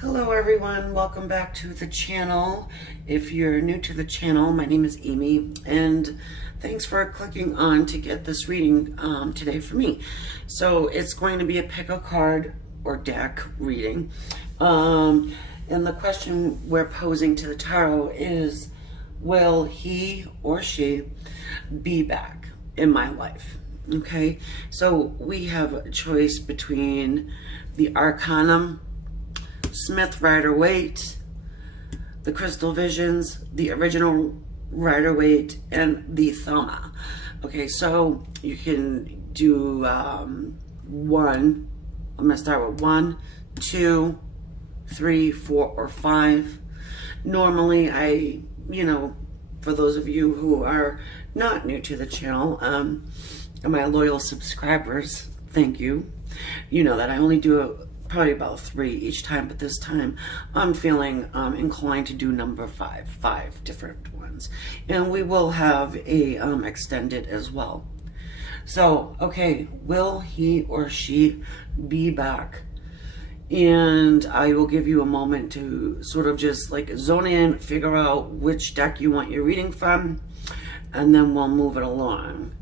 Hello everyone, welcome back to the channel. If you're new to the channel, my name is Amy and thanks for clicking on to get this reading today for me. So it's going to be a pick a card or deck reading. And the question we're posing to the tarot is, will he or she be back in my life? Okay, so we have a choice between the Arcanum, Smith Rider-Waite, the Crystal Visions, the original Rider-Waite, and the Thama. Okay, so you can do one. I'm going to start with 1, 2, 3, 4, or 5. Normally, for those of you who are not new to the channel, and my loyal subscribers, thank you. You know that I only do probably about 3 each time, but this time I'm feeling inclined to do number 5 different ones, and we will have a extended as well. So okay, will he or she be back? And I will give you a moment to sort of just like zone in, figure out which deck you want your reading from, and then we'll move it along.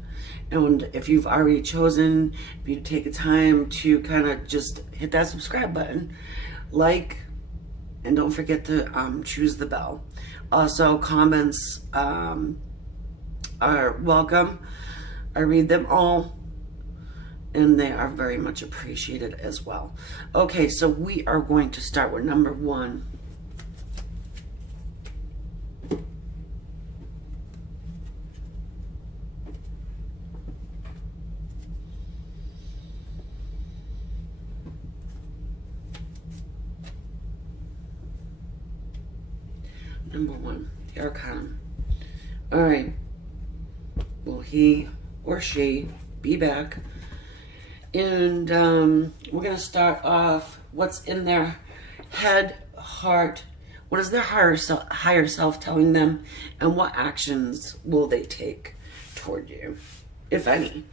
And if you've already chosen, if you take the time to kind of just hit that subscribe button, like, and don't forget to choose the bell. Also, comments are welcome. I read them all, and they are very much appreciated as well. Okay, so we are going to start with number 1. Number 1, the Arcanum. All right. Will he or she be back? And we're going to start off what's in their head, heart. What is their higher self telling them? And what actions will they take toward you, if any?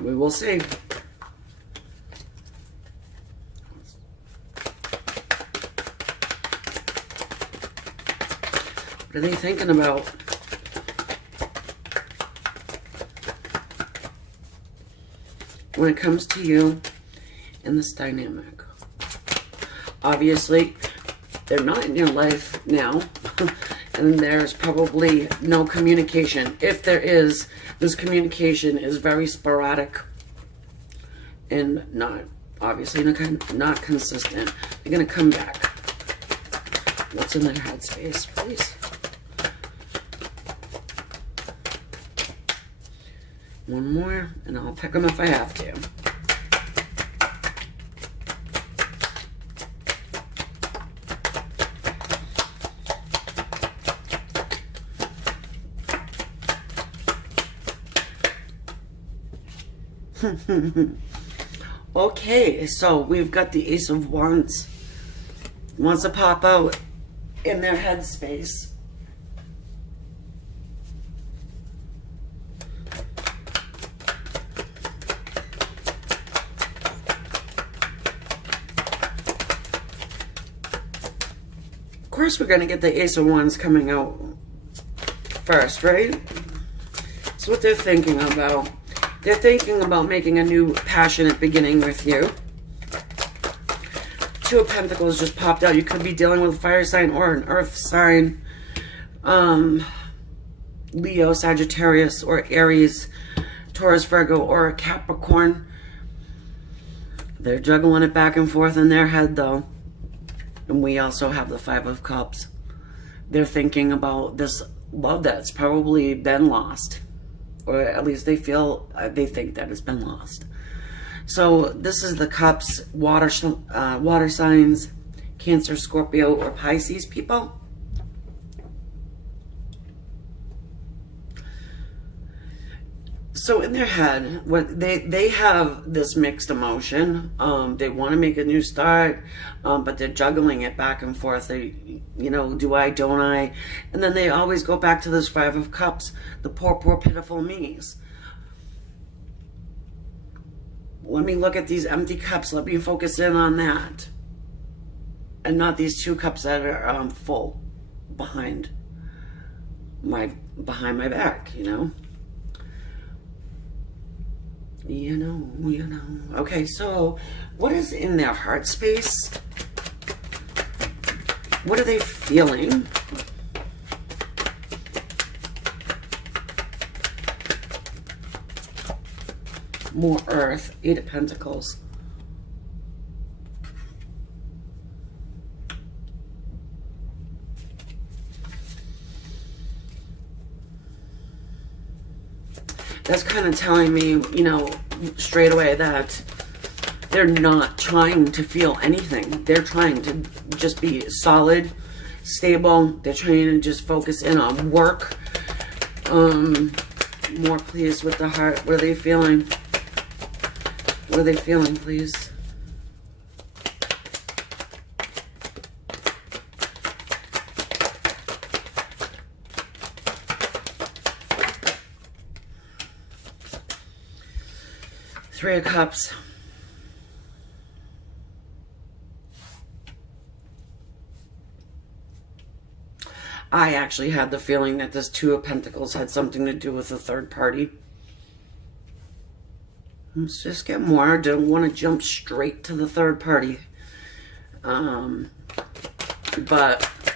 We will see. What are they thinking about? When it comes to you in this dynamic? Obviously, they're not in your life now, and there's probably no communication. If there is, this communication is very sporadic and not consistent. They're going to come back. What's in their headspace, please? One more, and I'll pick them if I have to. Okay, so we've got the Ace of Wands. Wants to pop out in their headspace. Of course, we're going to get the Ace of Wands coming out first, right? So what they're thinking about. They're thinking about making a new passionate beginning with you. 2 of Pentacles just popped out. You could be dealing with a fire sign or an earth sign. Leo, Sagittarius, or Aries, Taurus, Virgo, or a Capricorn. They're juggling it back and forth in their head, though. And we also have the 5 of Cups. They're thinking about this love that's probably been lost. Or at least they think that it's been lost. So this is the Cups, water signs, Cancer, Scorpio, or Pisces people. So in their head, what they have this mixed emotion. They want to make a new start, but they're juggling it back and forth. Do I, don't I? And then they always go back to this 5 of Cups, the poor, pitiful me's. Let me look at these empty cups. Let me focus in on that. and not these 2 cups that are full behind my back, you know. Okay, so what is in their heart space? What are they feeling? More Earth, 8 of Pentacles. That's kind of telling me, you know, straight away that they're not trying to feel anything. They're trying to just be solid, stable. They're trying to just focus in on work. More, please, with the heart. What are they feeling? What are they feeling, please? Three of Cups. I actually had the feeling that this 2 of Pentacles had something to do with a third party. Let's just get more. I don't want to jump straight to the third party. But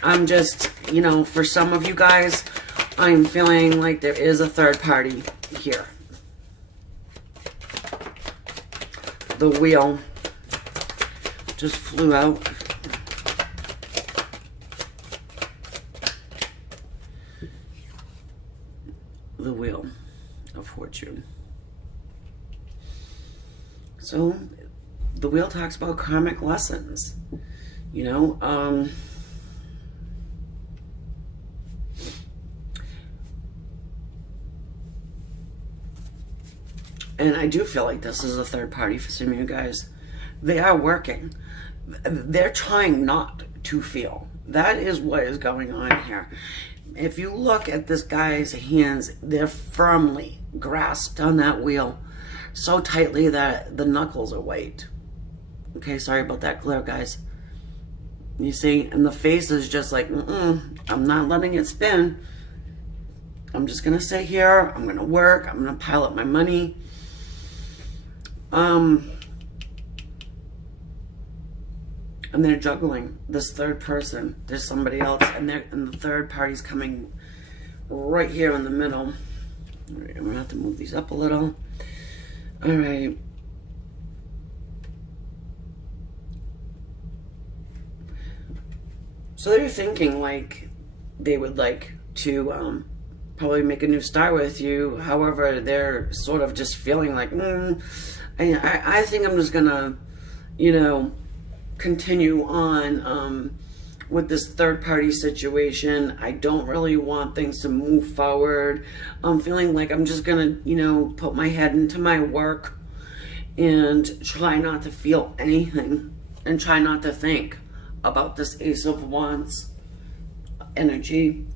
I'm just, you know, for some of you guys, I'm feeling like there is a third party here. The Wheel just flew out. The Wheel of Fortune. So the Wheel talks about karmic lessons, you know. And I do feel like this is a third party for some of you guys. They are working. They're trying not to feel. That is what is going on here. If you look at this guy's hands, they're firmly grasped on that wheel so tightly that the knuckles are white. Okay, sorry about that glare, guys. You see, and the face is just like, I'm not letting it spin. I'm just going to stay here. I'm going to work. I'm going to pile up my money. And they're juggling this third person. There's somebody else, and the third party's coming right here in the middle. All right, I'm gonna have to move these up a little. All right. So they're thinking like they would like to probably make a new start with you. However, they're sort of just feeling like, I think I'm just gonna, you know, continue on with this third party situation. I don't really want things to move forward. I'm feeling like I'm just gonna, you know, put my head into my work and try not to feel anything and try not to think about this Ace of Wands energy.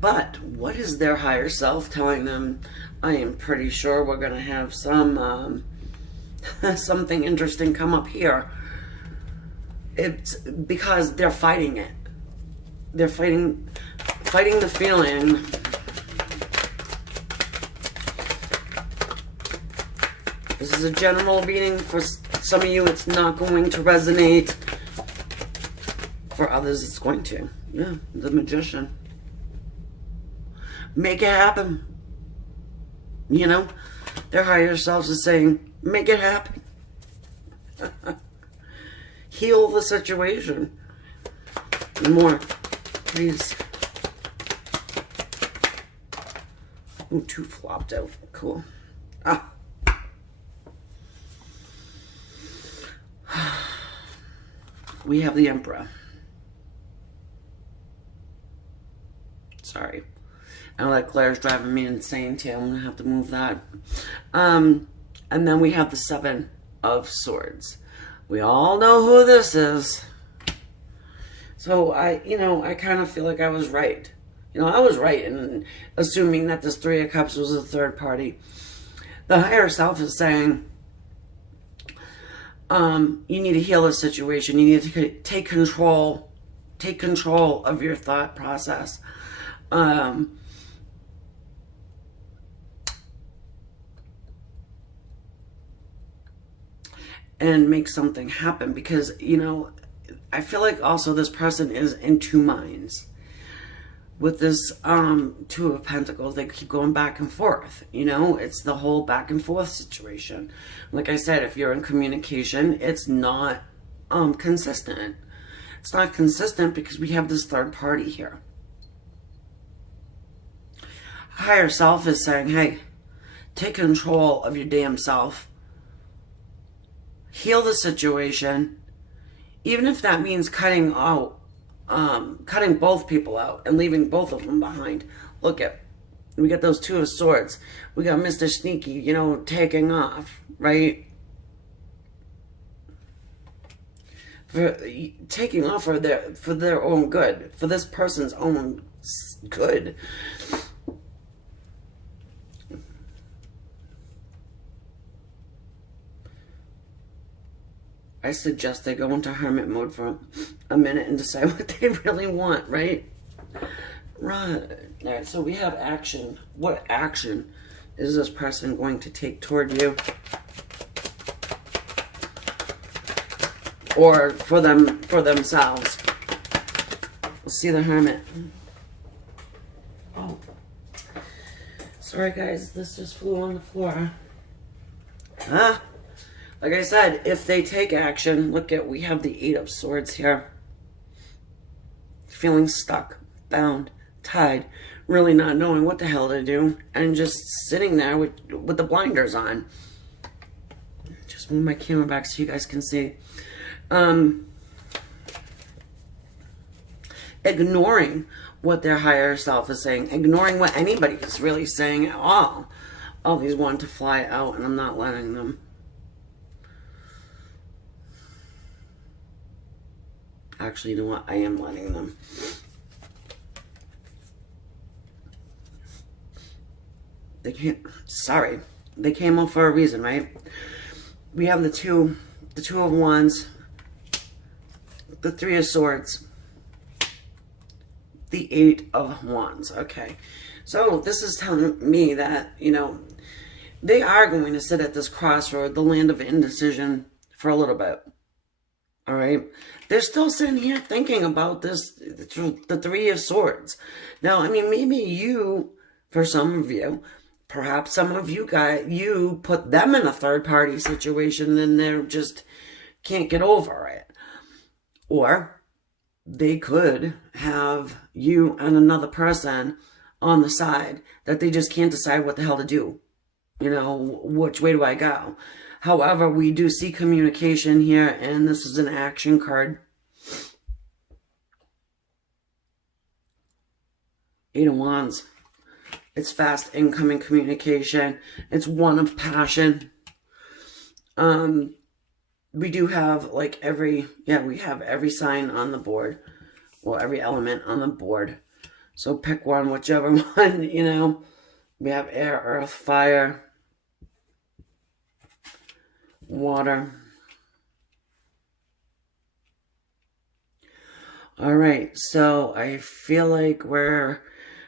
But what is their higher self telling them? I am pretty sure we're gonna have some something interesting come up here. It's because they're fighting it. They're fighting the feeling. This is a general reading. For some of you, it's not going to resonate. For others, it's going to. Yeah, the Magician. Make it happen. You know, their higher selves is saying, make it happen. Heal the situation. More, please. Ooh, 2 flopped out. Cool. Ah. We have the Emperor. Sorry. I know that glare's driving me insane too. I'm gonna have to move that. And then we have the 7 of Swords. We all know who this is. So I kind of feel like I was right. You know, I was right in assuming that this 3 of Cups was a third party. The higher self is saying, You need to heal the situation. You need to take control of your thought process. And make something happen, because, you know, I feel like also this person is in two minds. With this Two of Pentacles, they keep going back and forth. You know, it's the whole back and forth situation. Like I said, if you're in communication, it's not consistent. It's not consistent because we have this third party here. Higher self is saying, hey, take control of your damn self. Heal the situation, even if that means cutting both people out and leaving both of them behind. Look at, we got those Two of Swords. We got Mr. Sneaky, you know, taking off, right? Taking off for their own good, for this person's own good. I suggest they go into hermit mode for a minute and decide what they really want, right? Right. All right, so we have action. What action is this person going to take toward you? Or for themselves? We'll see the hermit. Oh. Sorry, guys. This just flew on the floor. Huh? Like I said, if they take action, look at, we have the Eight of Swords here. Feeling stuck, bound, tied, really not knowing what the hell to do, and just sitting there with the blinders on. Just move my camera back so you guys can see. Ignoring what their higher self is saying, ignoring what anybody is really saying at all. All these want to fly out, and I'm not letting them. Actually, you know what? I am letting them. They can't. Sorry, they came up for a reason, right? We have the Two of Wands, the Three of Swords, the Eight of Wands. Okay, so this is telling me that, you know, they are going to sit at this crossroad, the land of indecision, for a little bit. All right. They're still sitting here thinking about this, the Three of Swords. Now, I mean, maybe you, for some of you, perhaps some of you guys, you put them in a third party situation and they're just can't get over it. Or they could have you and another person on the side that they just can't decide what the hell to do. You know, which way do I go? However, we do see communication here, and this is an action card. Eight of Wands. It's fast incoming communication. It's one of passion. We do have like we have every sign on the board. Well, every element on the board. So pick one, whichever one, you know. We have air, earth, fire, water. All right, so I feel like we're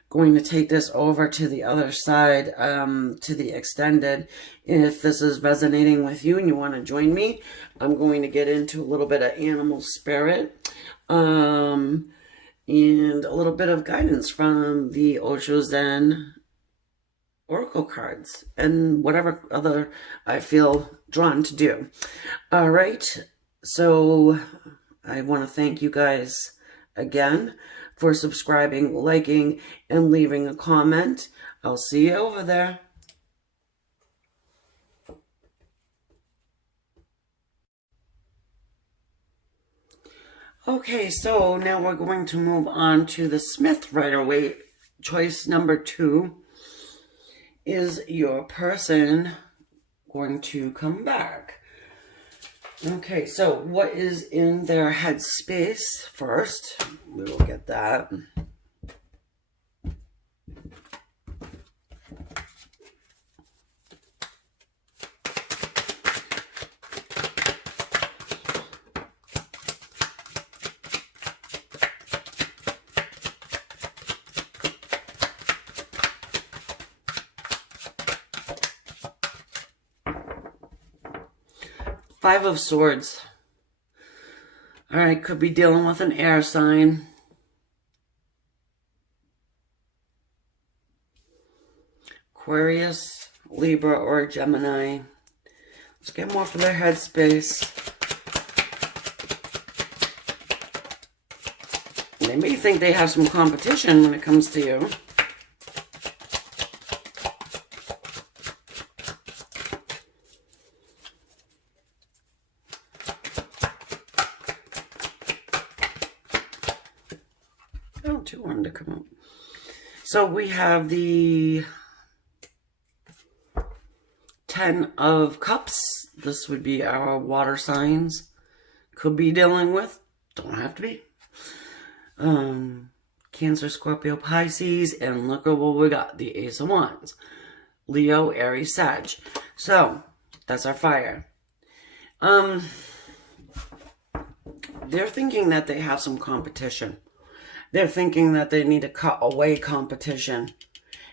going to take this over to the other side, to the extended. If this is resonating with you and you want to join me, I'm going to get into a little bit of animal spirit, and a little bit of guidance from the Osho Zen Oracle cards and whatever other I feel drawn to do. All right, so I want to thank you guys again for subscribing, liking, and leaving a comment. I'll see you over there. Okay, so now we're going to move on to the Smith Rider-Waite. Choice number 2. Is your person going to come back? Okay, so what is in their head space first? We will get that. Five of Swords. All right, could be dealing with an air sign. Aquarius, Libra, or Gemini. Let's get more for their headspace. They may think they have some competition when it comes to you. Oh, two wanted to come out. So we have the 10 of Cups. This would be our water signs. Could be dealing with. Don't have to be. Cancer, Scorpio, Pisces. And look at what we got. The Ace of Wands. Leo, Aries, Sag. So, that's our fire. They're thinking that they have some competition. They're thinking that they need to cut away competition.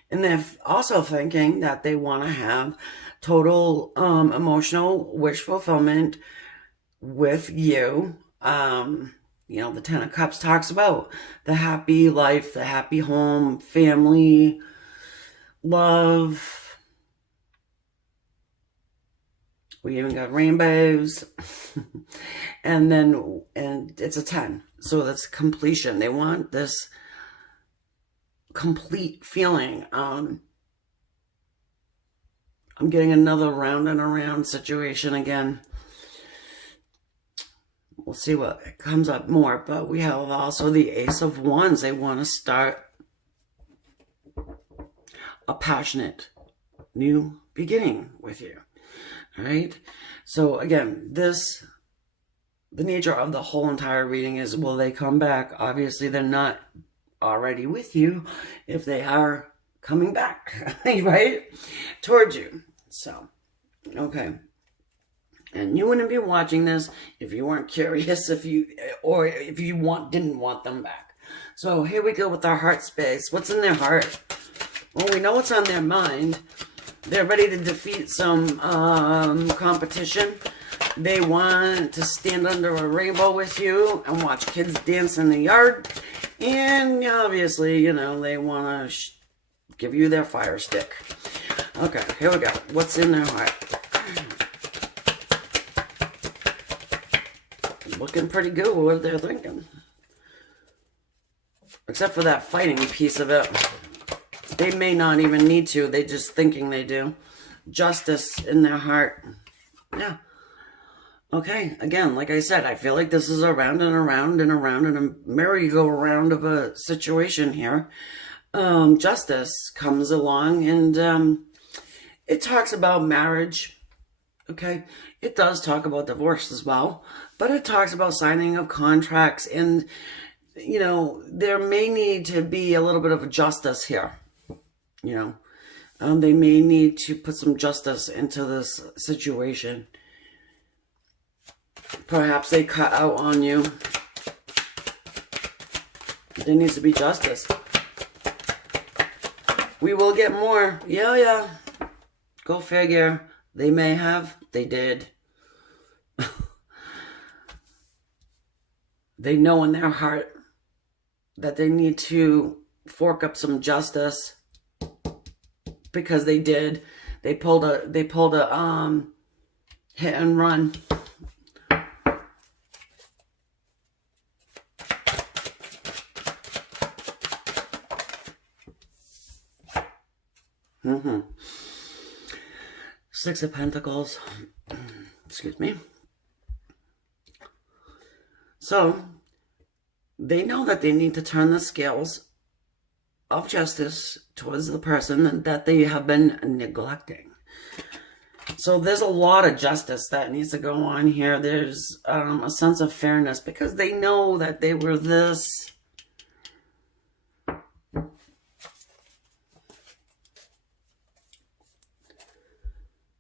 And they're also thinking that they want to have total emotional wish fulfillment with you. You know, the 10 of Cups talks about the happy life, the happy home, family, love. We even got rainbows. and it's a 10. So that's completion. They want this complete feeling. I'm getting another round and around situation again. We'll see what comes up more. But we have also the Ace of Wands. They want to start a passionate new beginning with you. All right. So again, the nature of the whole entire reading is, will they come back? Obviously, they're not already with you if they are coming back, right? Towards you. So, okay. And you wouldn't be watching this if you weren't curious, if you didn't want them back. So here we go with our heart space. What's in their heart? Well, we know what's on their mind. They're ready to defeat some competition. They want to stand under a rainbow with you and watch kids dance in the yard. And obviously, you know, they want to give you their fire stick. Okay, here we go. What's in their heart? Looking pretty good with what they're thinking. Except for that fighting piece of it. They may not even need to. They're just thinking they do. Justice in their heart. Yeah. Okay, again, like I said, I feel like this is a round and around and around and a merry-go-round of a situation here. Justice comes along and it talks about marriage, okay? It does talk about divorce as well, but it talks about signing of contracts and, you know, there may need to be a little bit of justice here, you know. They may need to put some justice into this situation. Perhaps they cut out on you. There needs to be justice. We will get more. Yeah. Go figure. They may have. They did. They know in their heart that they need to fork up some justice because they did. They pulled a hit and run. Six of Pentacles. Excuse me. So, they know that they need to turn the scales of justice towards the person that they have been neglecting. So there's a lot of justice that needs to go on here. There's a sense of fairness because they know that they were this.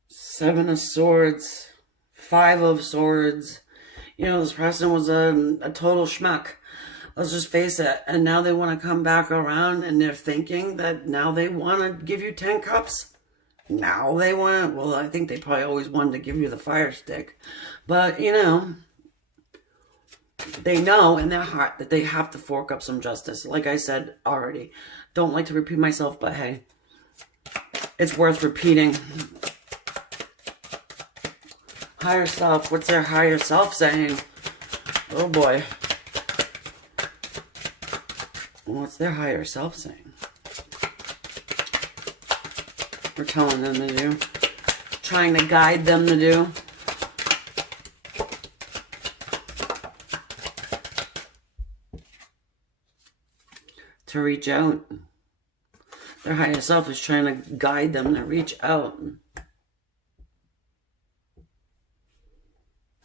Seven of Swords, Five of Swords. You know, this person was a total schmuck. Let's just face it. And now they want to come back around and they're thinking that now they want to give you 10 cups. Now they want, well, I think they probably always wanted to give you the fire stick. But, you know, they know in their heart that they have to fork up some justice. Like I said already, don't like to repeat myself, but hey, it's worth repeating. Higher self, what's their higher self saying? Oh boy. What's their higher self saying? We're telling them to do. Trying to guide them to do. To reach out. Their higher self is trying to guide them to reach out.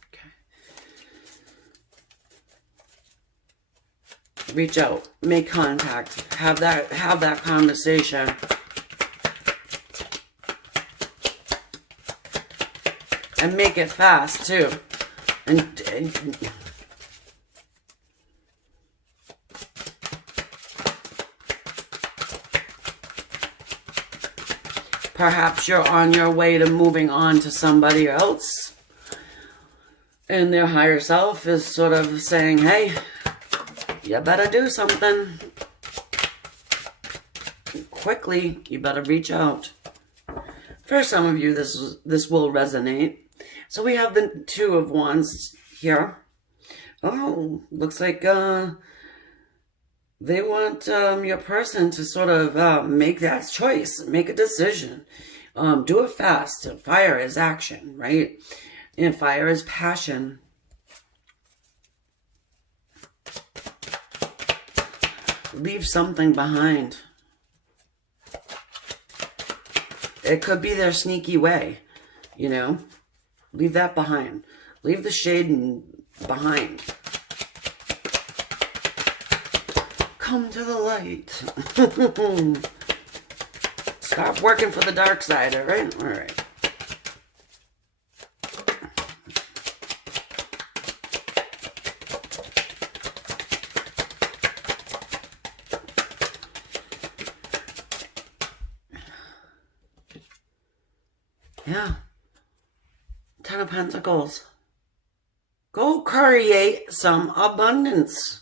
Okay. Reach out. Make contact. Have that conversation. And make it fast too. And perhaps you're on your way to moving on to somebody else. And their higher self is sort of saying, hey, you better do something. Quickly, you better reach out. For some of you, this will resonate. So we have the Two of Wands here. Oh, looks like they want your person to sort of make that choice, make a decision. Do it fast. Fire is action, right? And fire is passion. Leave something behind. It could be their sneaky way, you know? Leave that behind. Leave the shade behind. Come to the light. Stop working for the dark side, all right? All right. Yeah. Ten of Pentacles. Go create some abundance.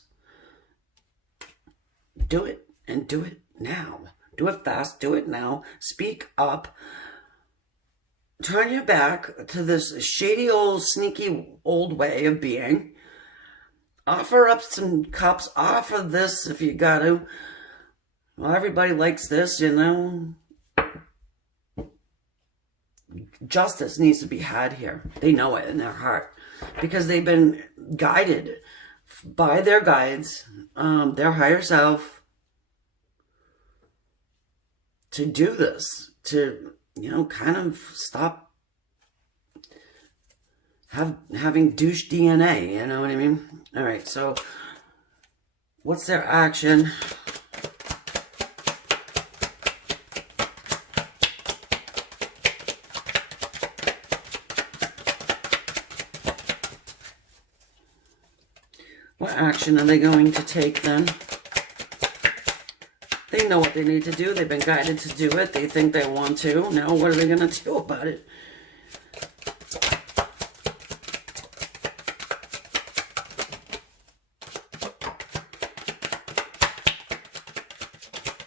Do it, and do it now. Do it fast, do it now. Speak up. Turn your back to this shady old, sneaky old way of being. Offer up some cups. Offer this if you got to. Well, everybody likes this, you know. Justice needs to be had here. They know it in their heart because they've been guided by their guides, their higher self, to do this, to, you know, kind of stop having douche DNA, you know what I mean? All right, so what's their action? What action are they going to take then? They know what they need to do. They've been guided to do it. They think they want to. Now what are they going to do about it?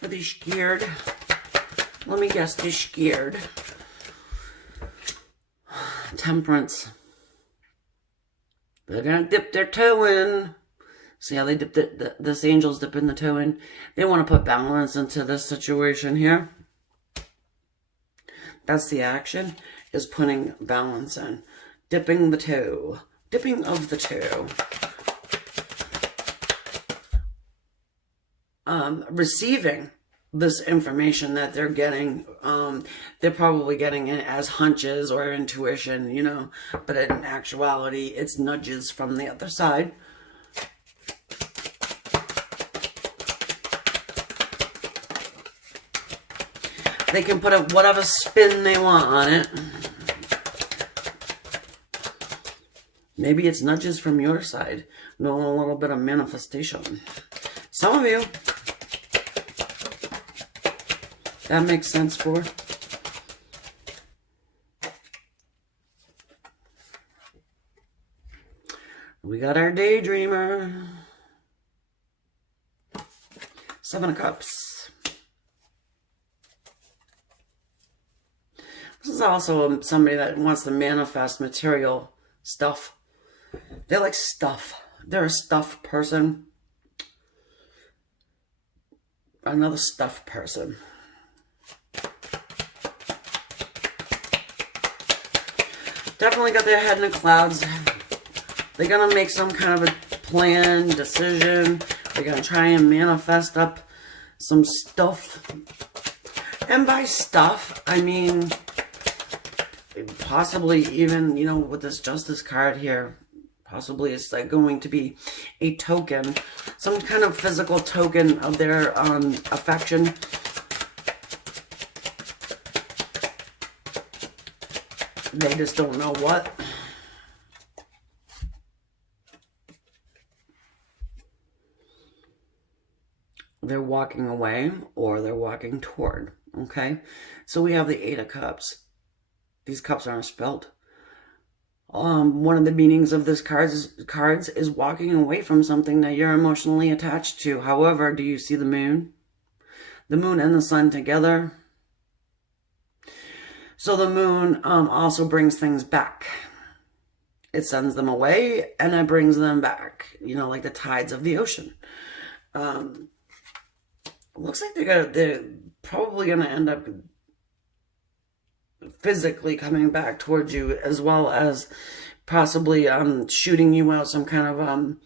Are they scared? Let me guess, they're scared. Temperance. They're going to dip their toe in. See how they dip this angel's dipping the toe in? They want to put balance into this situation here. That's the action, is putting balance in. Dipping the toe. Dipping of the toe. Receiving this information that they're getting, they're probably getting it as hunches or intuition, you know, but in actuality, it's nudges from the other side. They can put whatever spin they want on it. Maybe it's nudges from your side. No, a little bit of manifestation. Some of you, that makes sense for. We got our daydreamer. 7 of Cups. This is also somebody that wants to manifest material stuff. They like stuff. They're a stuff person. Another stuff person. Definitely got their head in the clouds. They're going to make some kind of a plan, decision. They're going to try and manifest up some stuff. And by stuff, I mean possibly even, you know, with this Justice card here, possibly it's like going to be a token, some kind of physical token of their affection. They just don't know what. They're walking away or they're walking toward. Okay? So we have the 8 of Cups. These cups aren't spelled. One of the meanings of this cards is walking away from something that you're emotionally attached to. However, do you see the moon? The moon and the sun together. So the moon also brings things back. It sends them away and it brings them back. You know, like the tides of the ocean. Looks like they're probably going to end up physically coming back towards you, as well as possibly shooting you out some kind of,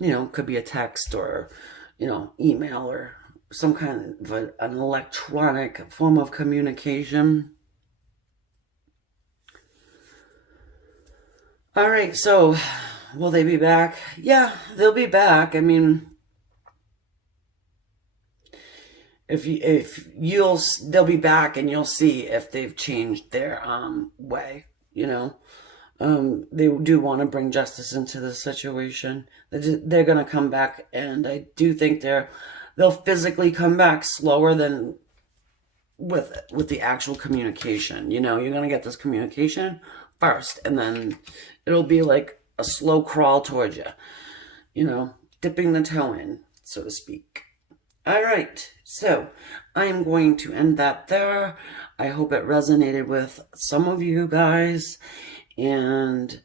you know, could be a text or, you know, email or some kind of an electronic form of communication. All right, so will they be back? Yeah, they'll be back. I mean, they'll be back and you'll see if they've changed their way, you know. They do want to bring justice into the situation. They're going to come back, and I do think they'll physically come back slower than with the actual communication. You know, you're going to get this communication first, and then it'll be like a slow crawl towards you, you know, dipping the toe in, so to speak. All right, so I am going to end that there. I hope it resonated with some of you guys, and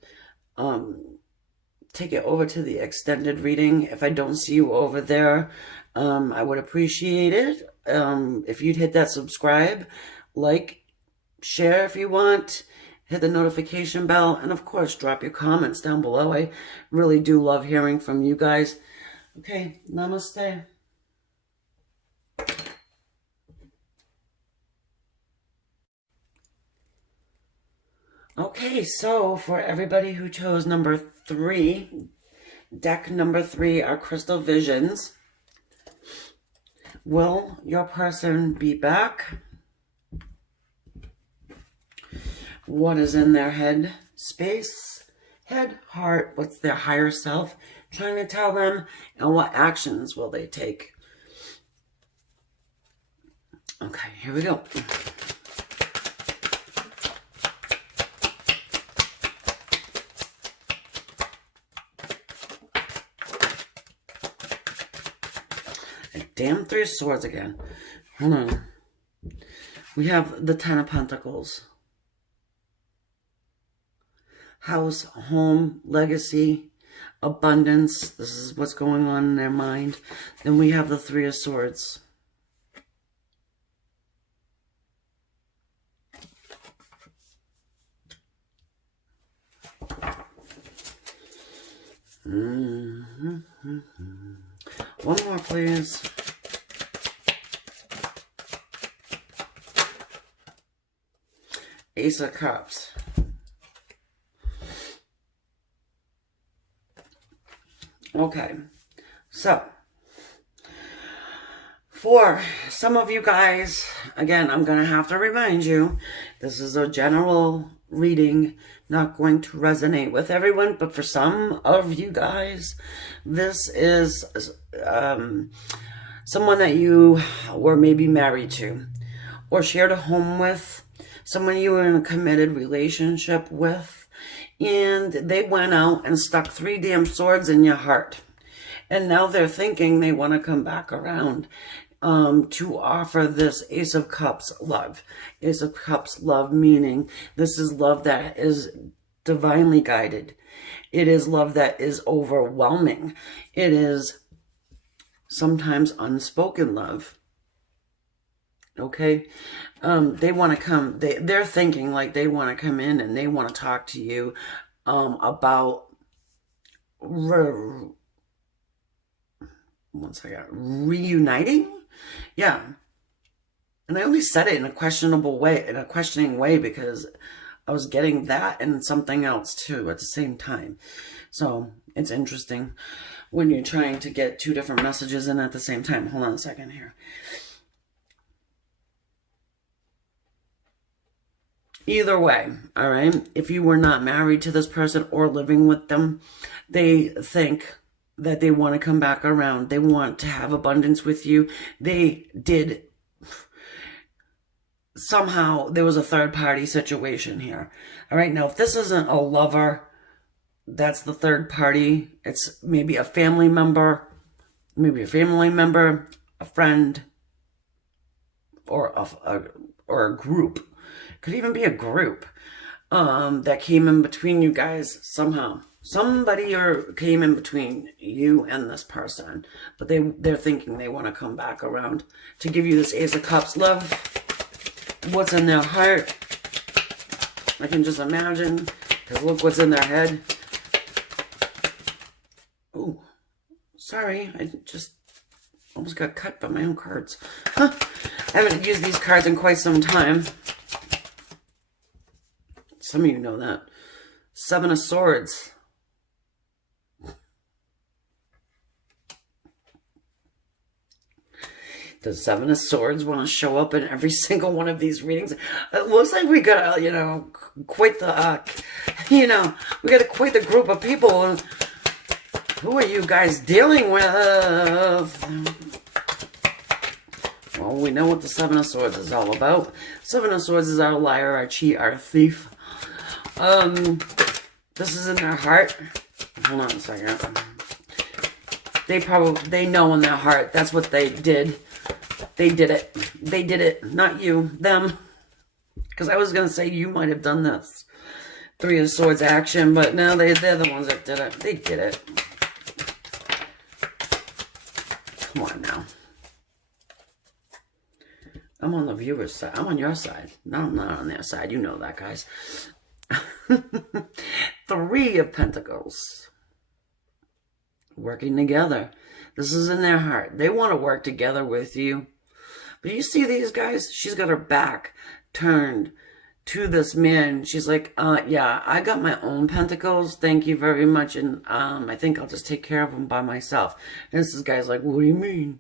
take it over to the extended reading. If I don't see you over there, I would appreciate it if you'd hit that subscribe, like, share if you want, hit the notification bell, and of course, drop your comments down below. I really do love hearing from you guys. Okay, namaste. Okay, so for everybody who chose number 3, deck number 3 are Crystal Visions. Will your person be back? What is in their head space? Head, heart, what's their higher self trying to tell them? And what actions will they take? Okay, here we go. Damn 3 of Swords again. Hold on. We have the 10 of Pentacles. House, home, legacy, abundance. This is what's going on in their mind. Then we have the 3 of Swords. One more, please. Ace of Cups. Okay, so for some of you guys, again, I'm going to have to remind you, this is a general reading, not going to resonate with everyone, but for some of you guys, this is someone that you were maybe married to or shared a home with, someone you were in a committed relationship with, And they went out and stuck 3 damn swords in your heart. And now they're thinking they want to come back around to offer this Ace of Cups love. Ace of Cups love meaning this is love that is divinely guided. It is love that is overwhelming. It is sometimes unspoken love. Okay? They want to come, they're thinking like they want to come in and they want to talk to you about reuniting? Yeah. And I only said it in a questionable way, in a questioning way, because I was getting that and something else too at the same time. So it's interesting when you're trying to get 2 different messages in at the same time. Hold on a second here. Either way, all right, if you were not married to this person or living with them, they think that they want to come back around. They want to have abundance with you. They did. Somehow there was a third party situation here. All right, now if this isn't a lover, that's the third party. It's maybe a family member, a friend, or a group. Could even be a group that came in between you guys somehow. Somebody came in between you and this person, but they're thinking they want to come back around to give you this Ace of Cups love. What's in their heart? I can just imagine, because look what's in their head. Oh, sorry, I just almost got cut by my own cards. Huh. I haven't used these cards in quite some time. Some of you know that. 7 of Swords. Does 7 of Swords want to show up in every single one of these readings? It looks like we got, quite the, we got quite the group of people. Who are you guys dealing with? Well, we know what the 7 of Swords is all about. 7 of Swords is our liar, our cheat, our thief. This is in their heart. Hold on a second. They know in their heart that's what they did. They did it. They did it. Not you. Them. Because I was going to say you might have done this. 3 of Swords action, but no, they're the ones that did it. They did it. Come on now. I'm on the viewer's side. I'm on your side. No, I'm not on their side. You know that, guys. 3 of Pentacles. Working together. This is in their heart. They want to work together with you. But you see these guys? She's got her back turned to this man. She's like, yeah, I got my own pentacles. Thank you very much. And I think I'll just take care of them by myself. And this guy's like, what do you mean?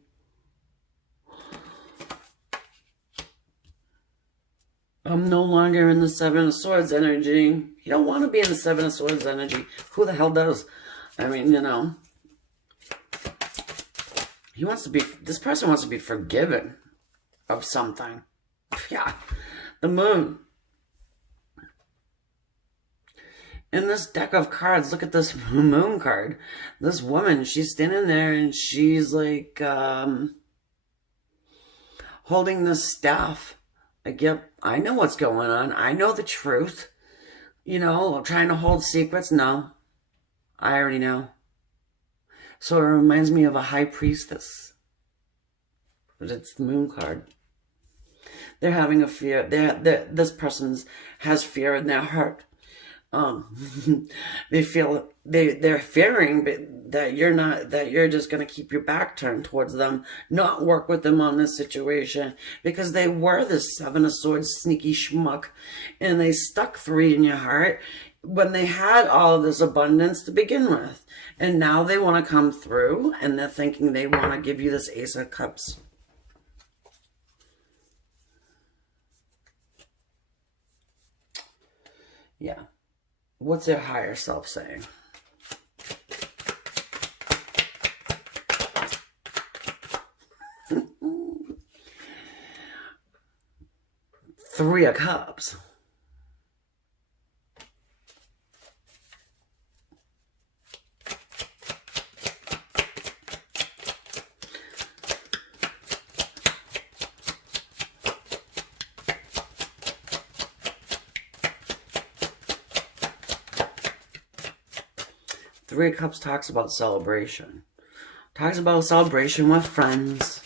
I'm no longer in the 7 of Swords energy. You don't want to be in the 7 of Swords energy. Who the hell does? I mean, he wants to be, this person wants to be forgiven of something. Yeah. The Moon. In this deck of cards, look at this Moon card. This woman, she's standing there and she's like, holding this staff. Like, yep, I know what's going on. I know the truth. Trying to hold secrets. No, I already know. So it reminds me of a high priestess. But it's the Moon card. They're having a fear. This person has fear in their heart. They feel they're fearing that you're just going to keep your back turned towards them, not work with them on this situation, because they were this 7 of Swords sneaky schmuck, and they stuck 3 in your heart when they had all of this abundance to begin with, and now they want to come through, and they're thinking they want to give you this Ace of Cups. Yeah. What's their higher self saying? Three of Cups. Three of Cups talks about celebration. Talks about celebration with friends.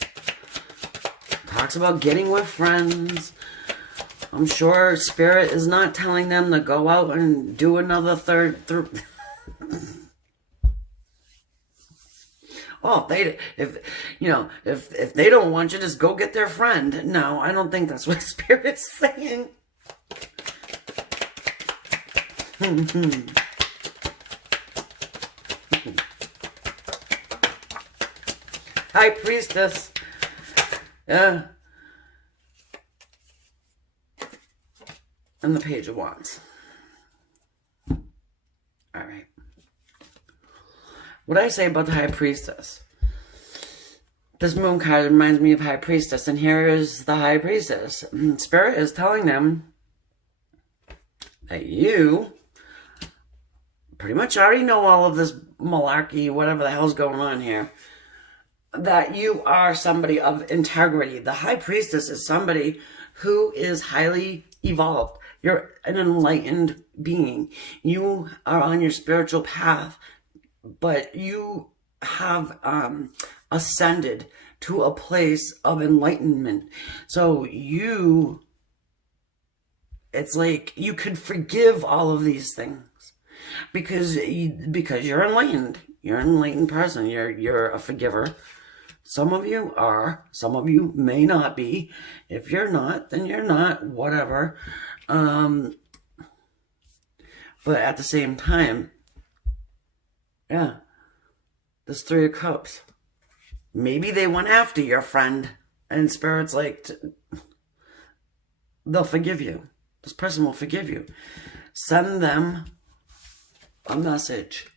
Talks about getting with friends. I'm sure Spirit is not telling them to go out and do another third. Oh, if they don't want you, just go get their friend. No, I don't think that's what Spirit is saying. High Priestess. Yeah. And the Page of Wands. Alright. What I say about the High Priestess? This moon card reminds me of High Priestess, and here is the High Priestess. Spirit is telling them that you pretty much already know all of this malarkey, whatever the hell's going on here. That you are somebody of integrity. The High Priestess is somebody who is highly evolved. You're an enlightened being. You are on your spiritual path, but you have ascended to a place of enlightenment. So it's like you could forgive all of these things because you're enlightened. You're an enlightened person. You're a forgiver. Some of you are. Some of you may not be. If you're not, then you're not. Whatever. But at the same time, yeah, this Three of Cups. Maybe they went after your friend, and Spirit's like, they'll forgive you. This person will forgive you. Send them a message.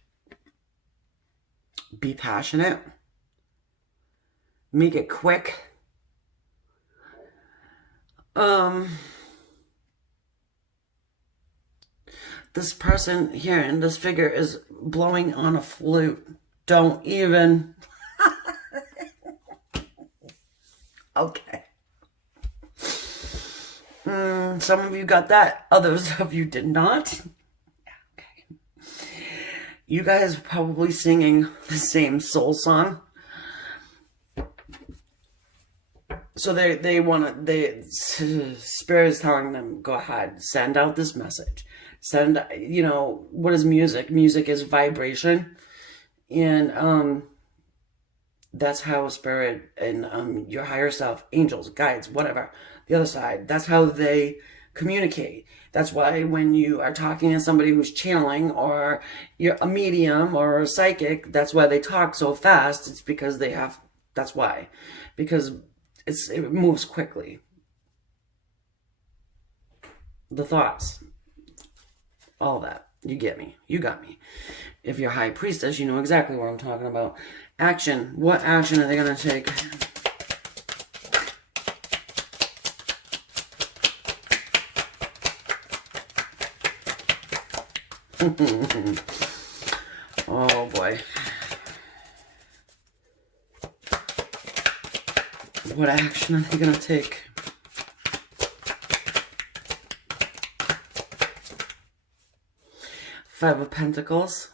Be passionate. Make it quick. This person here in this figure is blowing on a flute. Don't even. Okay. Some of you got that. Others of you did not. Okay. You guys are probably singing the same soul song. So Spirit is telling them, go ahead, send out this message. Send, what is music? Music is vibration. And that's how Spirit and your higher self, angels, guides, whatever, the other side, that's how they communicate. That's why when you are talking to somebody who's channeling, or you're a medium or a psychic, that's why they talk so fast. It's because that's why. Because it moves quickly. The thoughts. All that. You get me. You got me. If you're High Priestess, you know exactly what I'm talking about. Action. What action are they going to take? Oh boy. What action are they going to take? Five of Pentacles.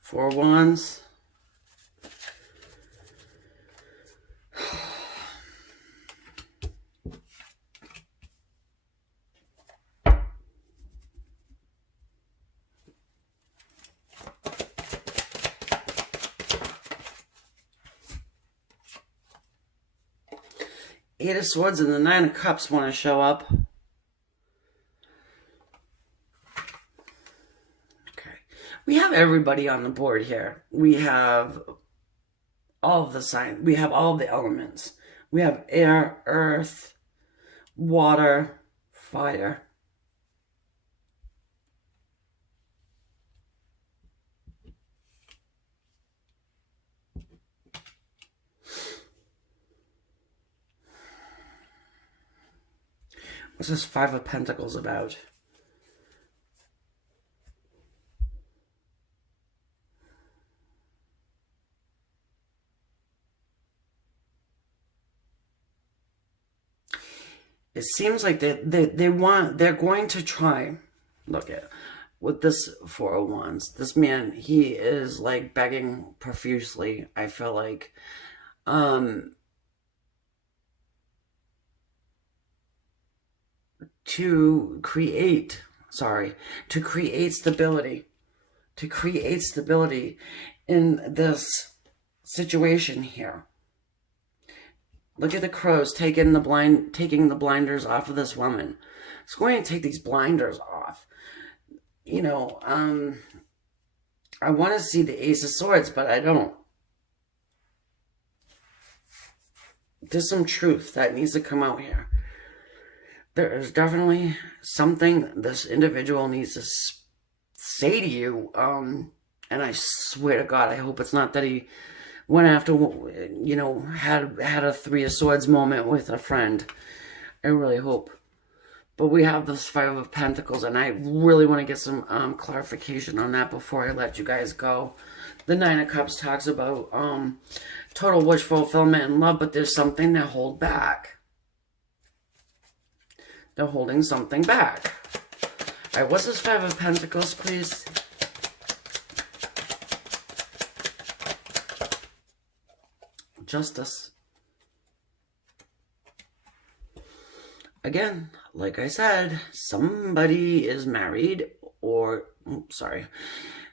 Four of Wands. Eight of Swords and the Nine of Cups want to show up. Okay. We have everybody on the board here. We have all of the signs. We have all of the elements. We have air, earth, water, fire. What's this Five of Pentacles about? It seems like they're going to try. Look at with this Four of Wands. This man, he is like begging profusely, I feel like. To create stability. To create stability in this situation here. Look at the crows taking the blinders off of this woman. It's going to take these blinders off. You know, I want to see the Ace of Swords, but I don't. There's some truth that needs to come out here. There is definitely something this individual needs to say to you. And I swear to God, I hope it's not that he went after, you know, had a Three of Swords moment with a friend. I really hope. But we have this Five of Pentacles, and I really want to get some clarification on that before I let you guys go. The Nine of Cups talks about total wish fulfillment and love, but there's something that hold back. They're holding something back. All right, what's this Five of Pentacles, please? Justice. Again, like I said, somebody is married, or, sorry,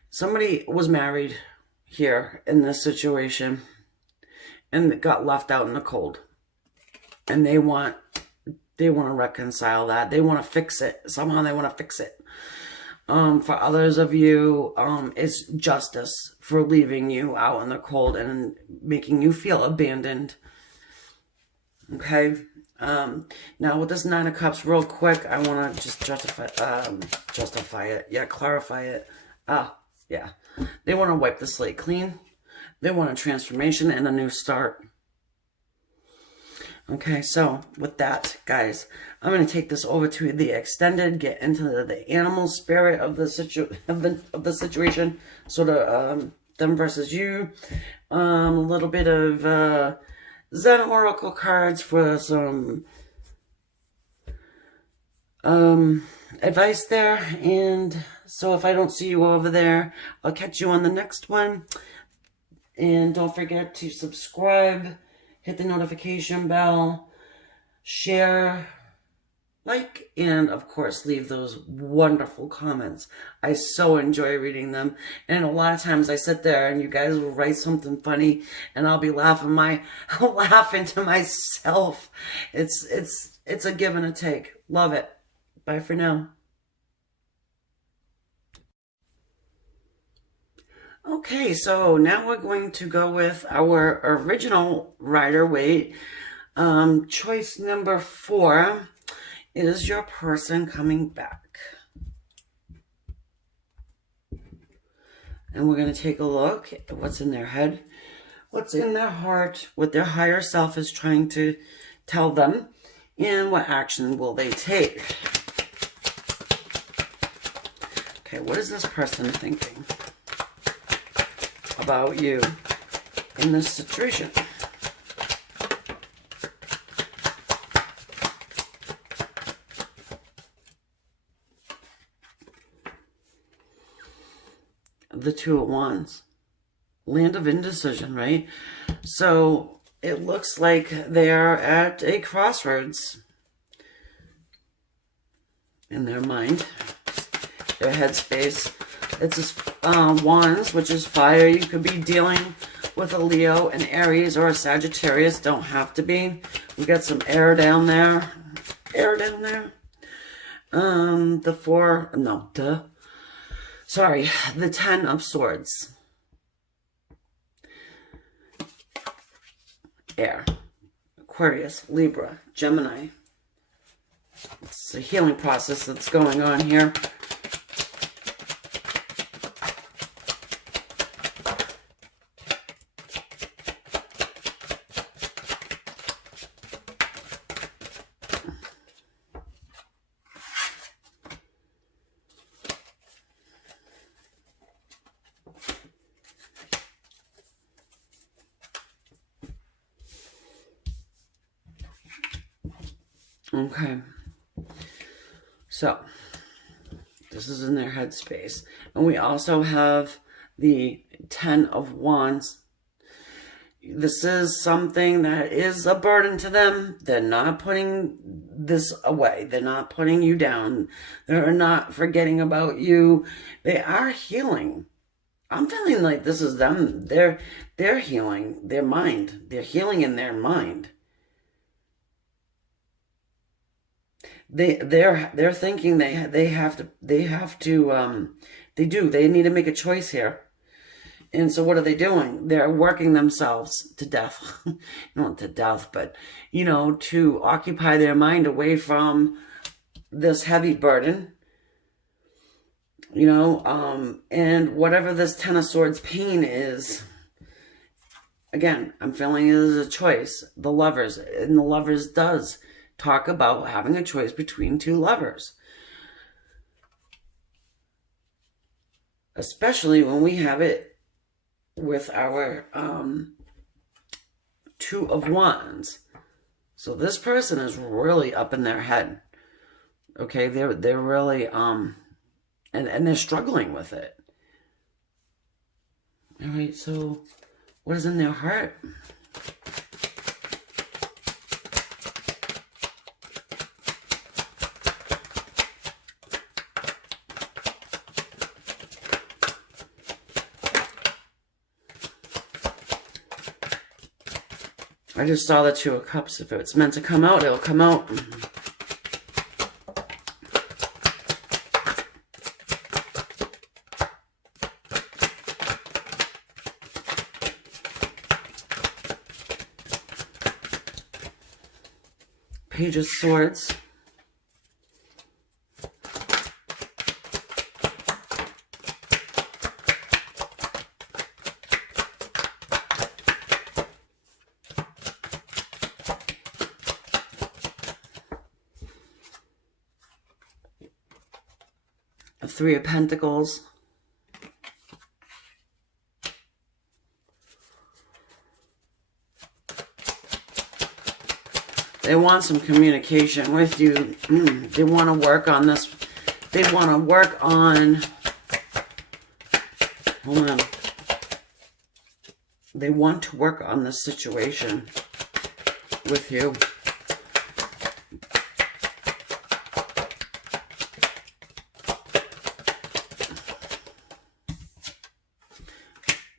somebody was married here in this situation and got left out in the cold. And they want to reconcile that. They want to fix it. Somehow they want to fix it. For others of you, it's justice for leaving you out in the cold and making you feel abandoned. Okay? Now with this Nine of Cups, real quick, I want to just justify it. Yeah, clarify it. Yeah. They want to wipe the slate clean. They want a transformation and a new start. Okay, so with that, guys, I'm going to take this over to the extended, get into the animal spirit of the situation, sort of them versus you, a little bit of Zen Oracle cards for some advice there. And so if I don't see you over there, I'll catch you on the next one. And don't forget to subscribe, hit the notification bell, share, like, and of course leave those wonderful comments. I so enjoy reading them, and a lot of times I sit there and you guys will write something funny and I'll be laughing to myself. It's a give and a take. Love it. Bye for now. Okay, so now we're going to go with our original Rider-Waite. Choice number 4 is your person coming back. And we're going to take a look at what's in their head, what's in their heart, what their higher self is trying to tell them, and what action will they take. Okay, what is this person thinking about you in this situation? The Two of Wands. Land of indecision, right? So it looks like they are at a crossroads in their mind, their headspace. It's Wands, which is fire. You could be dealing with a Leo, an Aries, or a Sagittarius. Don't have to be. We got some air down there. Air down there. The 10 of Swords. Air. Aquarius, Libra, Gemini. It's a healing process that's going on here. Okay, so This is in their headspace. And we also have the 10 of Wands. This is something that is a burden to them. They're not putting this away. They're not putting you down. They're not forgetting about you. They are healing. I'm feeling like this is them. They're healing their mind. They're healing in their mind. They're thinking they need to make a choice here. And so what are they doing? They're working themselves to death. Not to death, but, you know, to occupy their mind away from this heavy burden. You know, and whatever this 10 of Swords pain is, again, I'm feeling it is a choice. The Lovers, and the Lovers does talk about having a choice between two lovers. Especially when we have it with our 2 of Wands. So this person is really up in their head. Okay, they're really and they're struggling with it. All right, so what is in their heart? I just saw the 2 of Cups. If it's meant to come out, it'll come out. Page of Swords. A 3 of Pentacles. They want some communication with you. They want to work on this. They want to work on... Hold on. They want to work on this situation with you.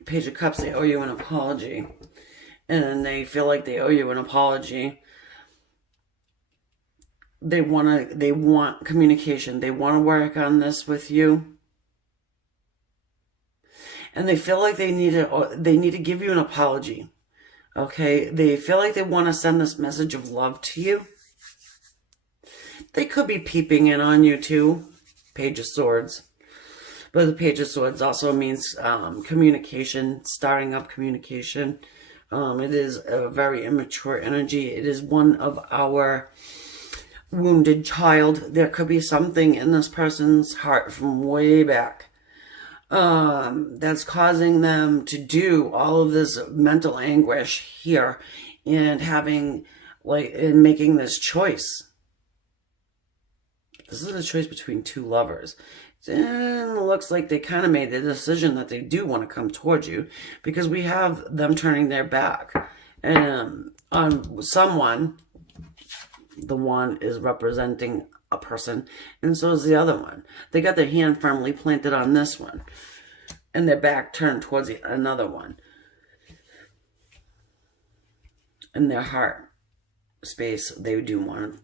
Page of Cups, they owe you an apology. And they feel like they owe you an apology. They want communication. They want to work on this with you. And they feel like they need to give you an apology. Okay? They feel like they want to send this message of love to you. They could be peeping in on you too. Page of Swords. But the Page of Swords also means communication, starting up communication. It is a very immature energy. It is one of our wounded child. There could be something in this person's heart from way back that's causing them to do all of this mental anguish here and making this choice. This is a choice between 2 lovers. And it looks like they kind of made the decision that they do want to come towards you, because we have them turning their back on someone. The one is representing a person, and so is the other one. They got their hand firmly planted on this one, and their back turned towards another one. In their heart space, they do want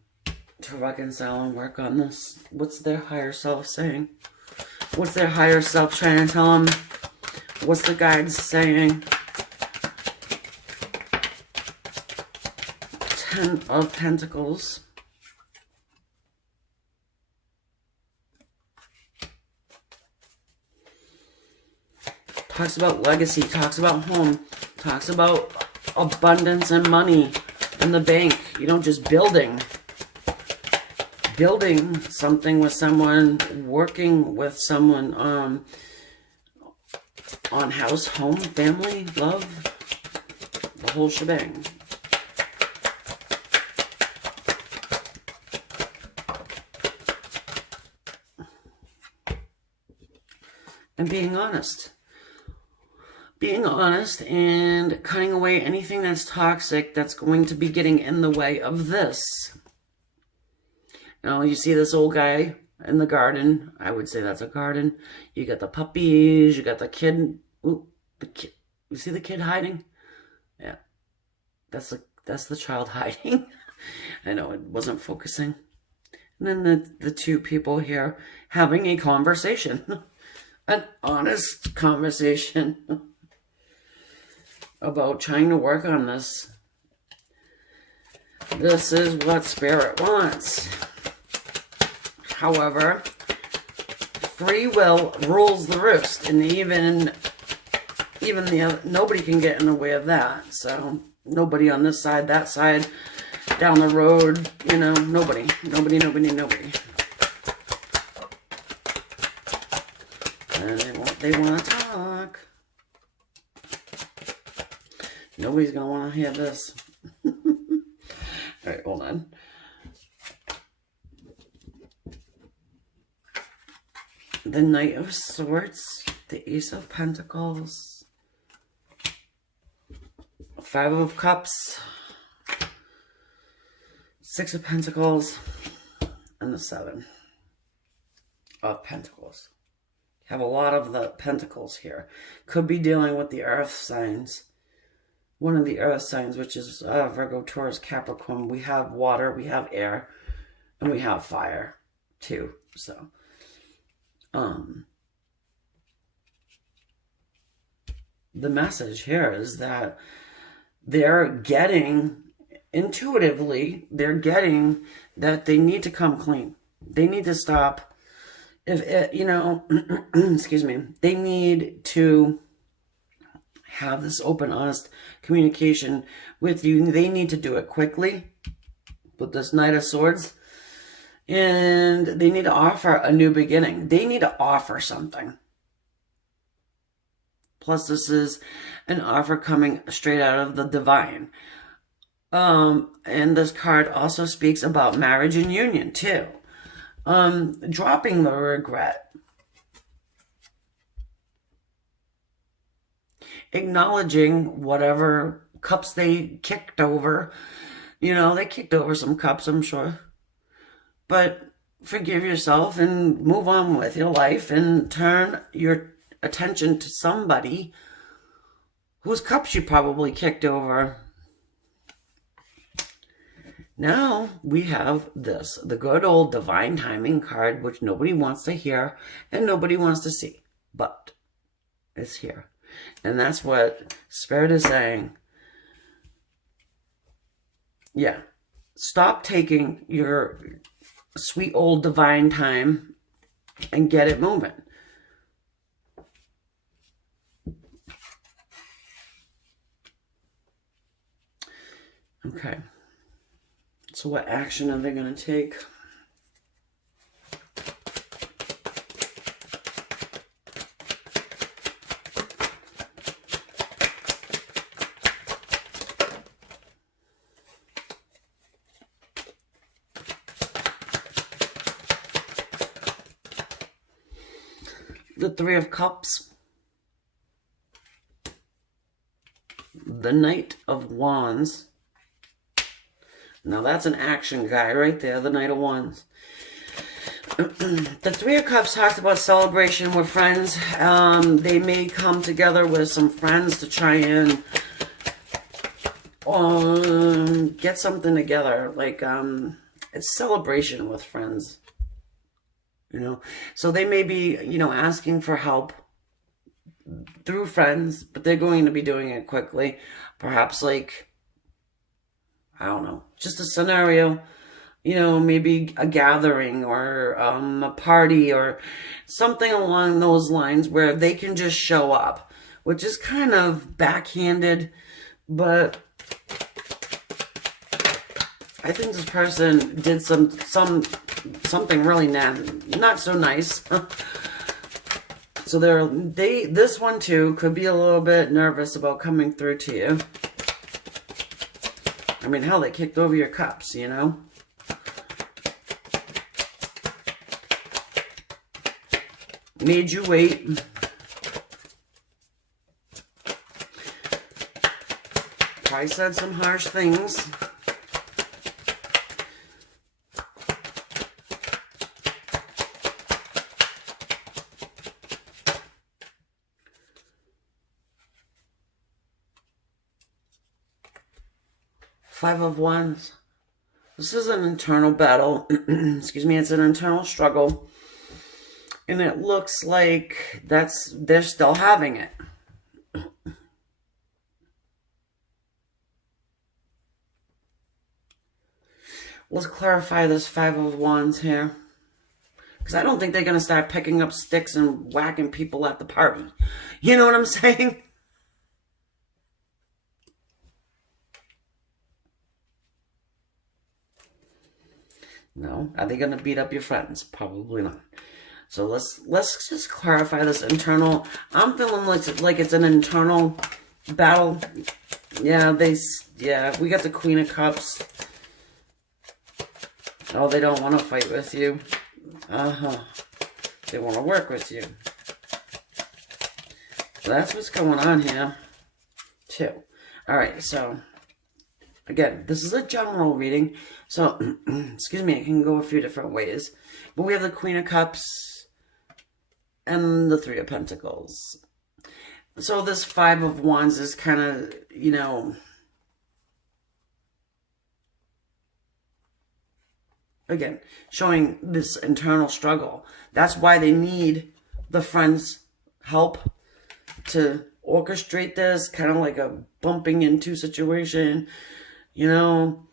to reconcile and work on this. What's their higher self saying? What's their higher self trying to tell them? What's the guides saying? 10 of Pentacles. Talks about legacy, talks about home, talks about abundance and money in the bank. You know, just building something with someone, working with someone on house, home, family, love, the whole shebang. and being honest. Being honest and cutting away anything that's toxic that's going to be getting in the way of this. You know, you see this old guy in the garden. I would say that's a garden. You got the puppies. You got the kid. Ooh, the kid. You see the kid hiding? Yeah, that's the child hiding. I know it wasn't focusing. And then the two people here having a conversation, an honest conversation about trying to work on this. This is what Spirit wants. However, free will rules the roost, and even the other, nobody can get in the way of that. So nobody on this side, that side, down the road, you know, nobody. And they want to talk. Nobody's gonna want to hear this. All right, hold on. The Knight of Swords, the Ace of Pentacles, 5 of Cups, 6 of Pentacles, and the 7 of Pentacles. You have a lot of the Pentacles here. Could be dealing with the Earth signs. One of the Earth signs, which is Virgo, Taurus, Capricorn. We have water, we have air, and we have fire too. So the message here is that they're getting, intuitively, they're getting that they need to come clean. They need to stop. If it, you know, excuse me, they need to have this open, honest communication with you. They need to do it quickly with this Knight of Swords. And they need to offer a new beginning. They need to offer something. Plus, this is an offer coming straight out of the divine. And this card also speaks about marriage and union, too. Dropping the regret. Acknowledging whatever cups they kicked over. You know, they kicked over some cups, I'm sure. But forgive yourself and move on with your life and turn your attention to somebody whose cups you probably kicked over. Now we have this, the good old divine timing card, which nobody wants to hear and nobody wants to see, but it's here. And that's what Spirit is saying. Yeah. Stop taking your sweet old divine time and get it moving. Okay. So what action are they going to take? The 3 of Cups, the Knight of Wands. Now that's an action guy right there, the Knight of Wands. The 3 of Cups talks about celebration with friends. They may come together with some friends to try and get something together. Like, it's celebration with friends. You know, so they may be, you know, asking for help through friends, but they're going to be doing it quickly. Perhaps like, I don't know, just a scenario, you know, maybe a gathering or a party or something along those lines where they can just show up, which is kind of backhanded, but I think this person did something really not so nice. So this one too could be a little bit nervous about coming through to you. I mean, hell, they kicked over your cups, you know. Made you wait. probably said some harsh things. Five of Wands. This is an internal battle. Excuse me, it's an internal struggle. And it looks like they're still having it. Let's clarify this Five of Wands here. Because I don't think they're going to start picking up sticks and whacking people at the party. You know what I'm saying? No. Are they going to beat up your friends? Probably not. So let's just clarify this internal. I'm feeling like it's an internal battle. Yeah, we got the Queen of Cups. Oh, they don't want to fight with you. They want to work with you. So that's what's going on here, too. All right, so again, this is a general reading. So, excuse me, it can go a few different ways. But we have the Queen of Cups and the Three of Pentacles. So this Five of Wands is kind of, you know, again, showing this internal struggle. That's why they need the friends' help to orchestrate this, kind of like a bumping into situation, you know.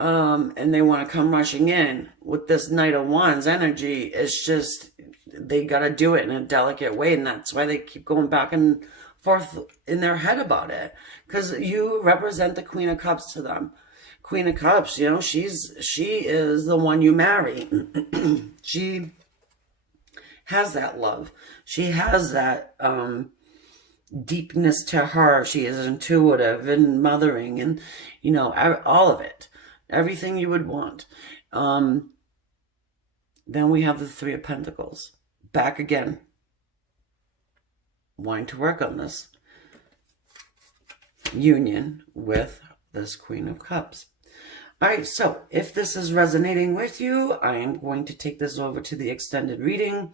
And they want to come rushing in with this Knight of Wands energy. It's just, they got to do it in a delicate way. And that's why they keep going back and forth in their head about it. Because you represent the Queen of Cups to them. Queen of Cups, you know, she is the one you marry. She has that love. She has that deepness to her. She is intuitive and mothering and, you know, all of it. Everything you would want. Then we have the Three of Pentacles. Back again. Wanting to work on this union with this Queen of Cups. All right, so if this is resonating with you, I am going to take this over to the extended reading,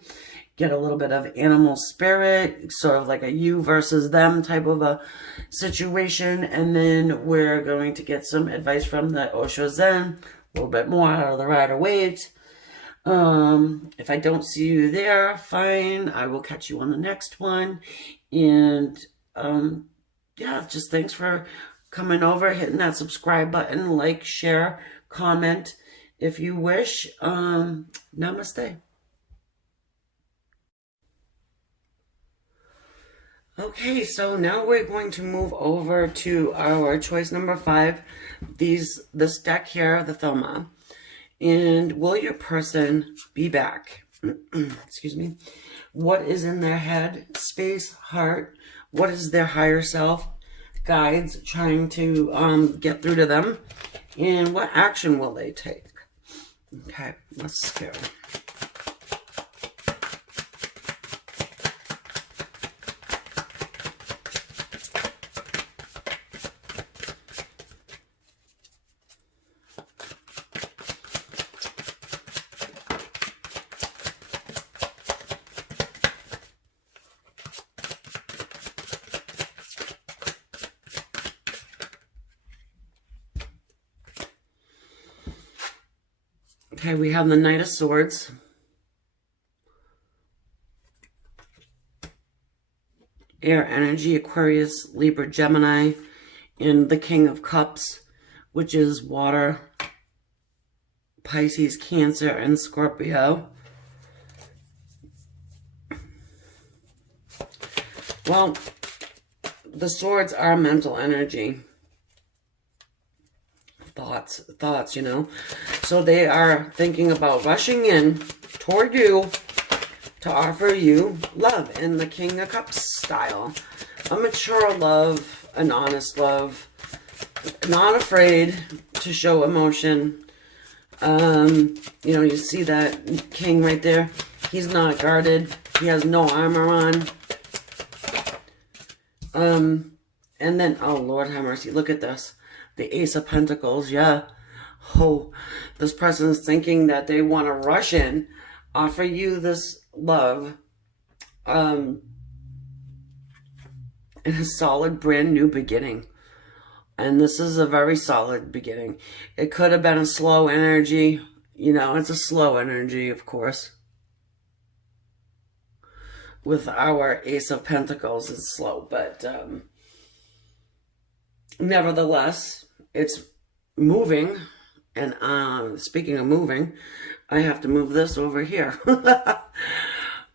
get a little bit of animal spirit, sort of like a you versus them type of a situation, and then we're going to get some advice from the Osho Zen, a little bit more out of the Rider-Waite. If I don't see you there, fine, I will catch you on the next one, and yeah, just thanks for coming over, hitting that subscribe button, like, share, comment if you wish. Namaste. Okay, so now we're going to move over to our choice number 5. This deck here, the Thoma. And will your person be back? Excuse me. What is in their head, space, heart? What is their higher self? Guides trying to get through to them, and what action will they take? Okay, let's go. Okay, we have the Knight of Swords. Air energy, Aquarius, Libra, Gemini, and the King of Cups, which is water, Pisces, Cancer, and Scorpio. Well, the swords are mental energy. Thoughts, you know. So they are thinking about rushing in toward you to offer you love in the King of Cups style. A mature love, an honest love, not afraid to show emotion. You know, you see that king right there. He's not guarded. He has no armor on. And then, oh, Lord have mercy, look at this. The Ace of Pentacles, yeah. Oh, this person's thinking that they want to rush in, offer you this love, in a solid, brand new beginning. And this is a very solid beginning. It could have been a slow energy. You know, it's a slow energy, of course. With our Ace of Pentacles, it's slow, but nevertheless, it's moving. And speaking of moving, I have to move this over here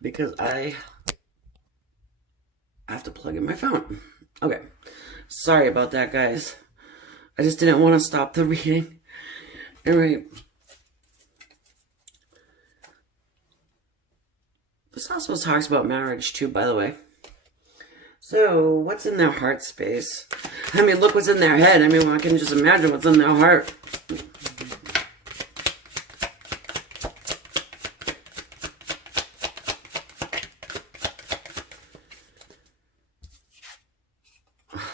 because I have to plug in my phone. Okay, sorry about that, guys. I just didn't want to stop the reading. All right. This also talks about marriage too, by the way. So, what's in their heart space? I mean, look what's in their head. I mean, I can just imagine what's in their heart.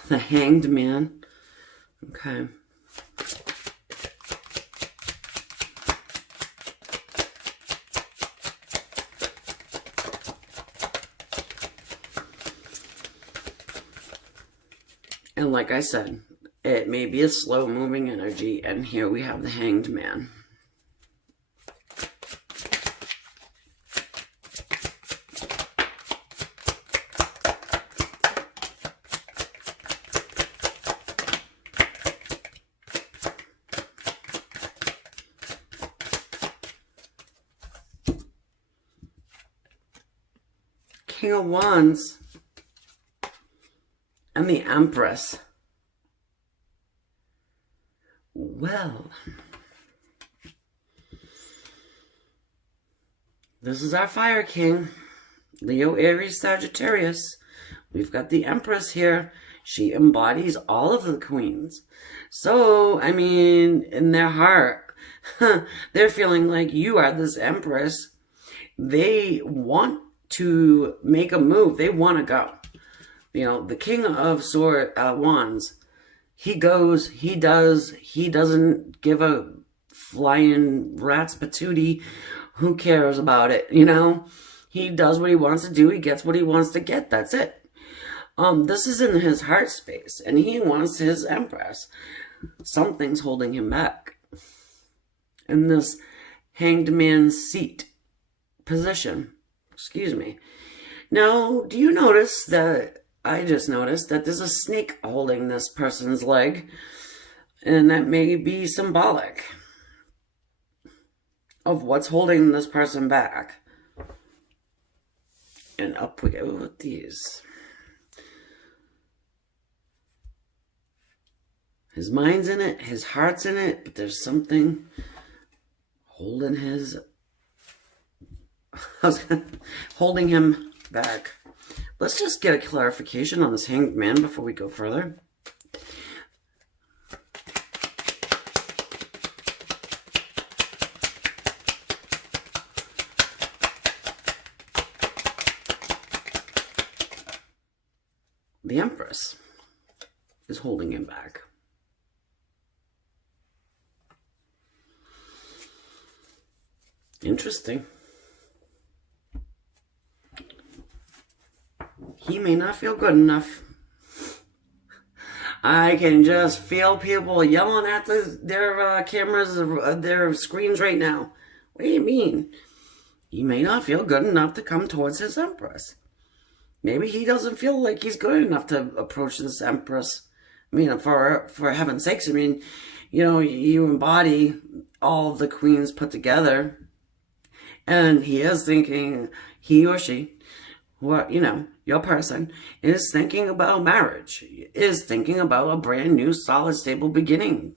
The Hanged Man. Okay. And like I said, it may be a slow-moving energy, and here we have the Hanged Man. King of Wands. And the Empress. Well, this is our Fire King. Leo, Aries, Sagittarius. We've got the Empress here. She embodies all of the queens. So, I mean, in their heart, they're feeling like you are this Empress. They want to make a move. They want to go. You know, the King of Wands, he goes, he does, he doesn't give a flying rat's patootie. Who cares about it, you know? He does what he wants to do. He gets what he wants to get. That's it. This is in his heart space, and he wants his Empress. Something's holding him back. In this Hanged Man's seat position. Excuse me. Now, do you notice that I just noticed that there's a snake holding this person's leg, and that may be symbolic of what's holding this person back. And up we go with these. His mind's in it, his heart's in it, but there's something holding his, holding him back. Let's just get a clarification on this Hanged Man before we go further. The Empress is holding him back. Interesting. He may not feel good enough. I can just feel people yelling at their cameras, their screens right now. What do you mean? He may not feel good enough to come towards his Empress. Maybe he doesn't feel like he's good enough to approach this Empress. I mean, for heaven's sakes, I mean, you know, you embody all of the queens put together. And he is thinking, he or she, what, you know, your person is thinking about marriage, is thinking about a brand new, solid, stable beginning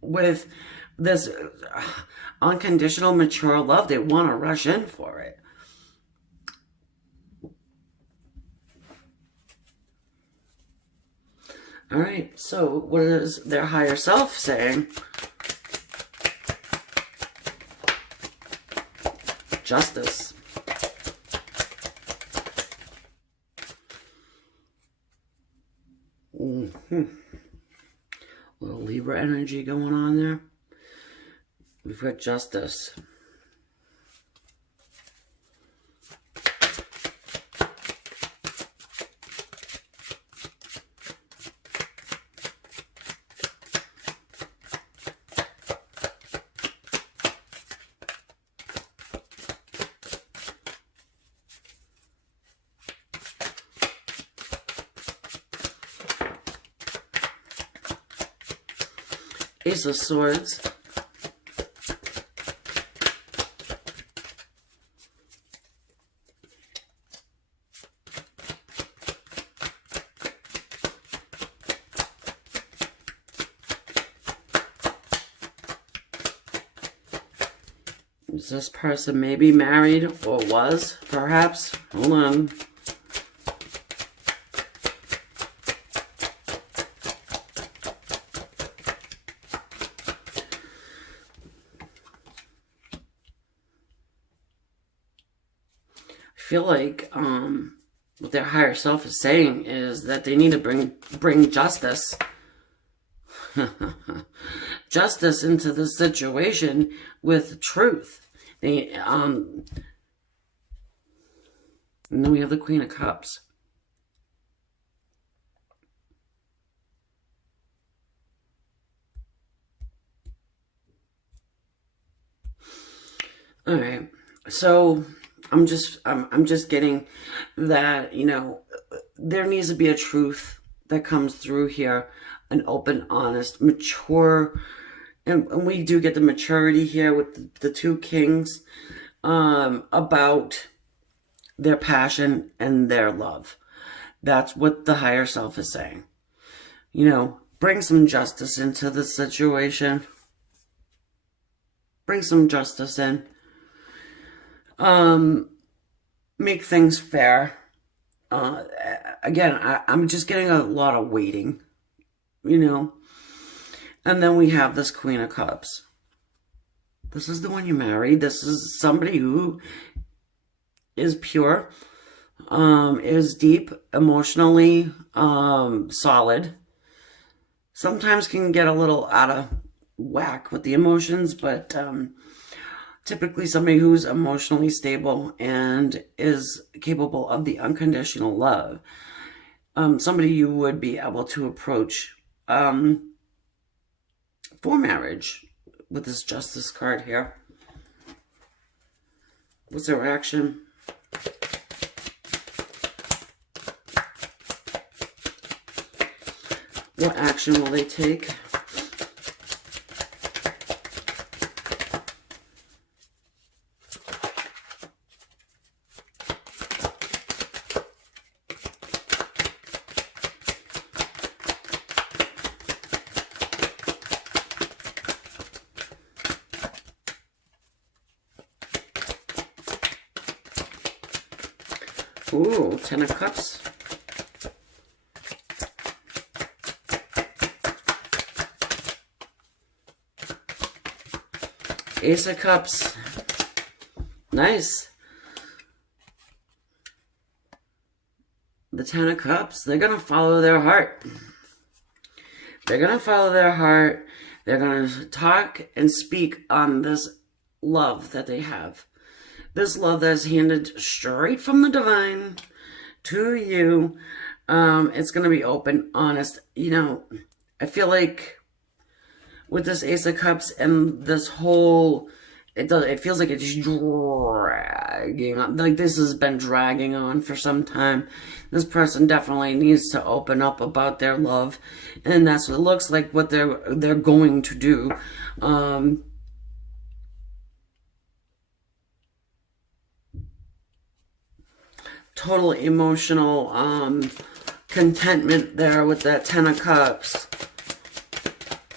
with this unconditional, mature love. They want to rush in for it. All right, so what is their higher self saying? Justice. A little Libra energy going on there. We've got justice. Ace of Swords. Is this person maybe married or was, perhaps? Hold on. I feel like what their higher self is saying is that they need to bring justice. Justice into the situation with truth. They and then we have the Queen of Cups. All right. So I'm just getting that, you know, there needs to be a truth that comes through here, an open, honest, mature, and we do get the maturity here with the two kings, about their passion and their love. That's what the higher self is saying. You know, bring some justice into the situation. Bring some justice in. Make things fair. Again, I'm just getting a lot of waiting, you know. And then we have this Queen of Cups. This is the one you married. This is somebody who is pure, is deep, emotionally, solid. Sometimes can get a little out of whack with the emotions, but typically somebody who's emotionally stable and is capable of the unconditional love. Somebody you would be able to approach for marriage with this Justice card here. What's their action? What action will they take? Ooh, Ten of Cups. Ace of Cups. Nice. The Ten of Cups. They're going to follow their heart. They're going to follow their heart. They're going to talk and speak on this love that they have. This love that's handed straight from the divine to you. It's going to be open, honest. You know, I feel like with this Ace of Cups and this whole, it feels like it's just dragging on. Like this has been dragging on for some time. This person definitely needs to open up about their love. And that's what it looks like what they're going to do. Total emotional contentment there with that Ten of Cups.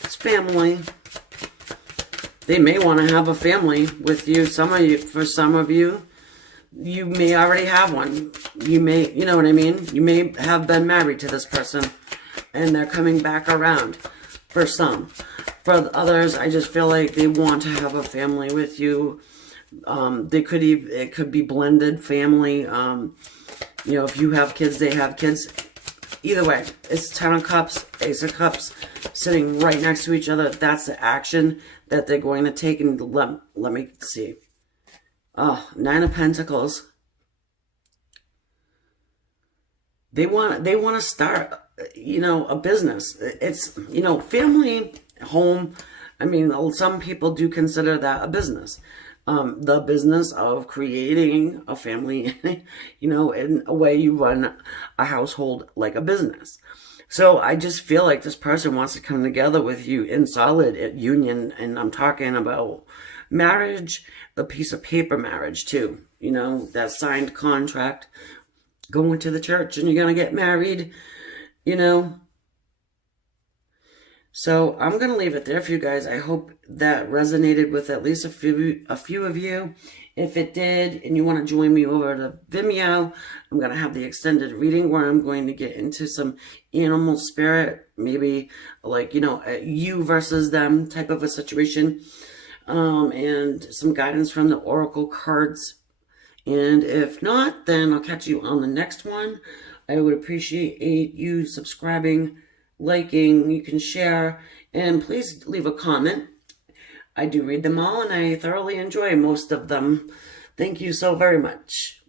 It's family. They may want to have a family with you. For some of you, you may already have one. You may, you know what I mean? You may have been married to this person and they're coming back around for some. For others, I just feel like they want to have a family with you. It could be blended family. You know, if you have kids, they have kids. either way, it's 10 of Cups, Ace of Cups, sitting right next to each other. That's the action that they're going to take. And let me see. Oh, 9 of Pentacles. They want to start, you know, a business. It's, you know, family, home. I mean, some people do consider that a business. The business of creating a family, you know, in a way you run a household like a business. So I just feel like this person wants to come together with you in solid union. And I'm talking about marriage, the piece of paper marriage too. You know, that signed contract, going to the church and you're going to get married, you know. So I'm going to leave it there for you guys. I hope that resonated with at least a few of you. If it did, and you want to join me over to Vimeo, I'm going to have the extended reading where I'm going to get into some animal spirit, maybe like, you know, a you versus them type of a situation, and some guidance from the oracle cards. And if not, then I'll catch you on the next one. I would appreciate you subscribing, liking, you can share, and please leave a comment. I do read them all, and I thoroughly enjoy most of them. Thank you so very much.